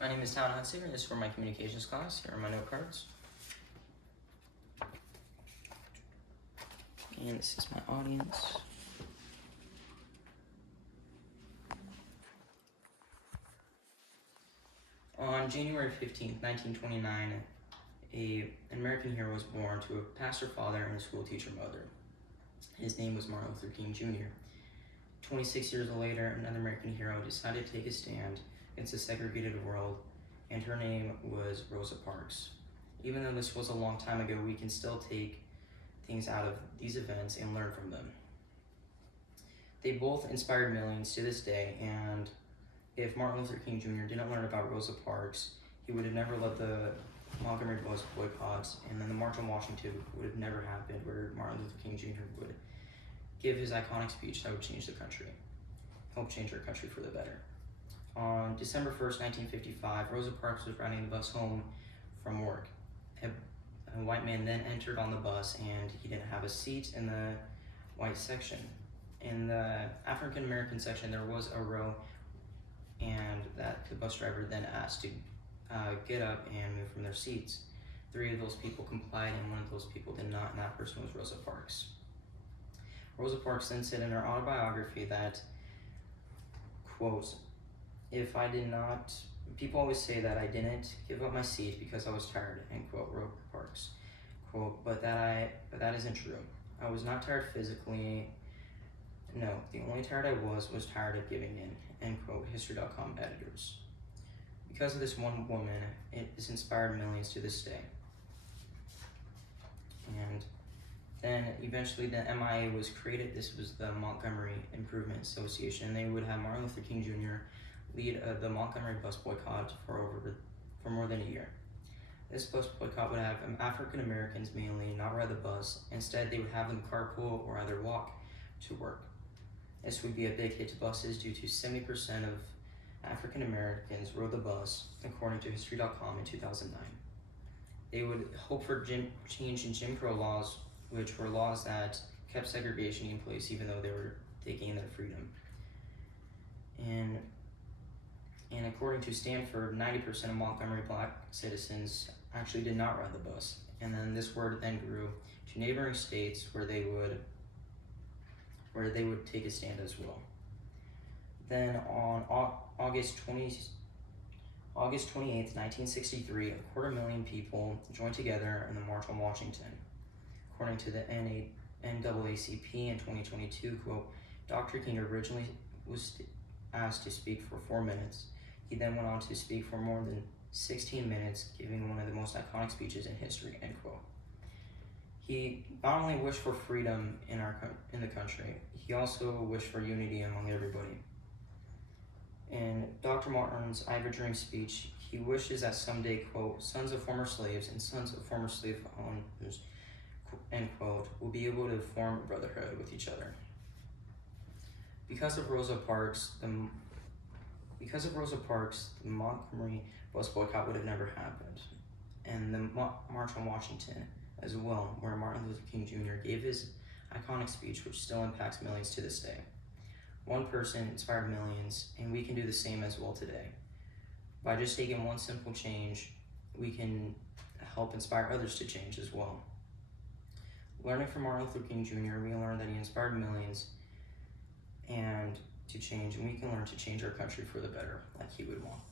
My name is Talon Hudson, and this is for my communications class. Here are my note cards. And this is my audience. On January 15th, 1929, an American hero was born to a pastor father and a school teacher mother. His name was Martin Luther King Jr. 26 years later, another American hero decided to take a stand against a segregated world, and her name was Rosa Parks. Even though this was a long time ago, we can still take things out of these events and learn from them. They both inspired millions to this day, and if Martin Luther King Jr. didn't learn about Rosa Parks, he would have never led the Montgomery bus boycotts, and then the March on Washington would have never happened, where Martin Luther King Jr. would give his iconic speech that would change the country, help change our country for the better. On December 1st, 1955, Rosa Parks was riding the bus home from work. A white man then entered on the bus, and he didn't have a seat in the white section. In the African American section, there was a row, and that the bus driver then asked to get up and move from their seats. 3 of those people complied, and 1 of those people did not, and that person was Rosa Parks. Rosa Parks then said in her autobiography that, quote, "If I did not, people always say that I didn't give up my seat because I was tired," end quote, Rosa Parks. Quote, but that isn't true. I was not tired physically. No, the only tired I was tired of giving in, end quote, History.com editors. Because of this one woman, it has inspired millions to this day. And then eventually the MIA was created. This was the Montgomery Improvement Association, and they would have Martin Luther King Jr. lead the Montgomery bus boycott for more than a year. This bus boycott would have African Americans mainly not ride the bus. Instead, they would have them carpool or either walk to work. This would be a big hit to buses due to 70% of African Americans rode the bus, according to History.com in 2009. They would hope for change in Jim Crow laws, which were laws that kept segregation in place even though they gained their freedom. And according to Stanford, 90% of Montgomery black citizens actually did not ride the bus. And then this word then grew to neighboring states where they would take a stand as well. Then on August 28th, 1963, 250,000 people joined together in the March on Washington. According to the NAACP in 2022, quote, Dr. King originally was asked to speak for 4 minutes. He then went on to speak for more than 16 minutes, giving one of the most iconic speeches in history, end quote. He not only wished for freedom in the country, he also wished for unity among everybody. In Dr. Martin's I Have a Dream speech, he wishes that someday, quote, sons of former slaves and sons of former slave owners, end quote, will be able to form a brotherhood with each other. Because of Rosa Parks, the Montgomery bus boycott would have never happened, and the March on Washington as well, where Martin Luther King Jr. gave his iconic speech, which still impacts millions to this day. One person inspired millions, and we can do the same as well today. By just taking one simple change, we can help inspire others to change as well. Learning from Martin Luther King Jr., we learned that he inspired millions and to change, and we can learn to change our country for the better, like he would want.